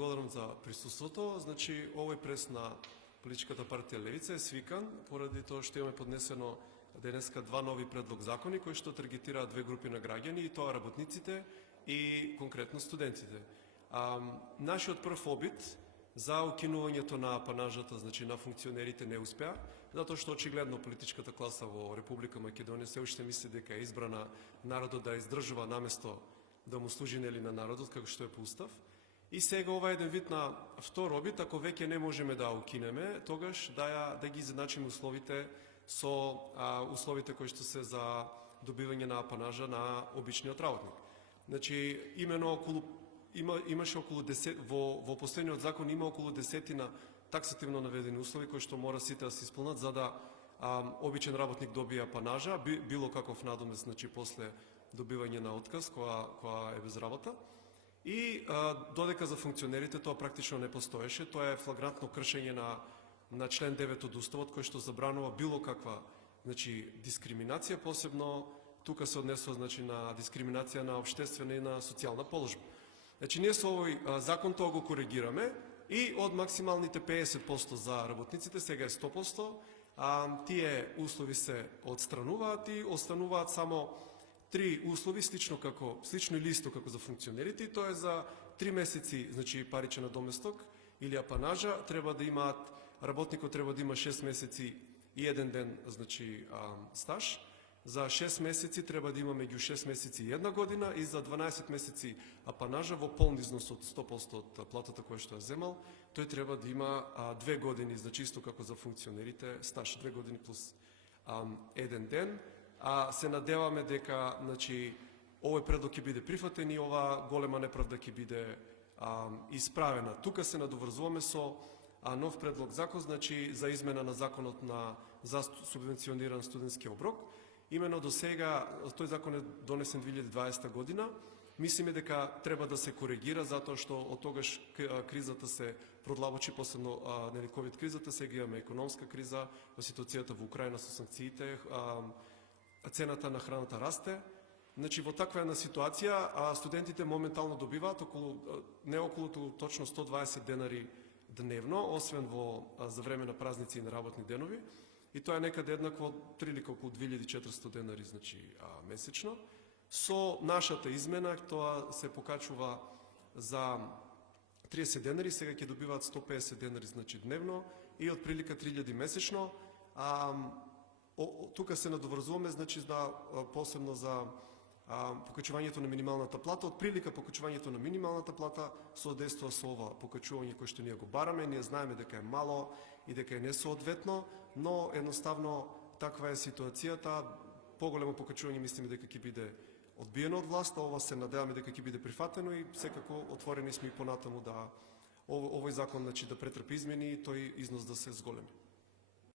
благодарам за присуството. Значи, овој прес на Политичката партија Левица е свикан поради тоа што имаме поднесено денеска два нови предлог закони кои што таргетираат две групи на граѓани, и тоа работниците и конкретно студентите. Нашиот прв обид за укинувањето на апанажата, значи на функционерите, не успеа, затоа што очигледно политичката класа во Република Македонија се уште мисли дека е избрана народот да издржува наместо да му служи нели на народот, како што е по устав. И сега ова е еден вид на втор обид, ако веќе не можеме да укинеме, тогаш да ги изедначиме условите со условите кои што се за добивање на апанажа на обичниот работник. Значи, именно имаше околу 10, во последниот закон има околу 10 таксативно наведени услови кои што мора сите да се исполнат за да обичен работник добие апанажа, било каков надомест, значи после добивање на отказ која е без работа. И додека за функционерите тоа практично не постоеше, тоа е флагрантно кршење на член 9 од Уставот, кој што забранува било каква, значи, дискриминација, посебно тука се однесува, значи, на дискриминација на општествена и на социјална положба. Значи, ние со овој закон тоа го коригираме и од максималните 50% за работниците сега е 100%, тие услови се отстрануваат и остануваат само три услови, слично или исто како за функционерите, и тоа е за 3 месеци, значи паричен надоместок или апанажа, треба да имаат, работникот треба да има 6 месеци и 1 ден, значи стаж. За 6 месеци треба да има меѓу 6 месеци и 1 година, и за 12 месеци апанажа во полн износ од 100% од платата која што е земал, тој треба да има 2 години, значи исто како за функционерите, стаж 2 години плюс 1 ден. Се надеваме дека, значи, овој предлог ќе биде прифатен и ова голема неправда ќе биде исправена. Тука се надоврзуваме со нов предлог закон, значи за измена на законот за субвенциониран студентски оброк. Имено до сега тој закон е донесен 2020 година. Мислиме дека треба да се коригира затоа што од тогаш кризата се продлабочи, посебно нели ковид кризата, сега имаме економска криза, ситуацијата во Украина со санкциите, цената на храната расте. Значи, во таква една ситуација студентите моментално добиваат точно 120 денари дневно, освен за време на празници и на работни денови. И тоа е некаде еднакво прилика околу 2400 денари, значи месечно. Со нашата измена тоа се покачува за 30 денари, сега ќе добиваат 150 денари, значи дневно, и од прилика 3000 месечно. Тука се надоврзуваме, значи, посебно за покачувањето на минималната плата. Од прилика покачувањето на минималната плата соодействува со ова покачување кое што ние го бараме. Ние знаеме дека е мало и дека е несоодветно, но едноставно таква е ситуацијата. Поголемо покачување мислиме дека ќе биде одбиено од власта, ова се надеваме дека ќе биде прифатено и секако отворени сме и понатаму да овој закон, значи, да претрпи измени и тој износ да се зголеми.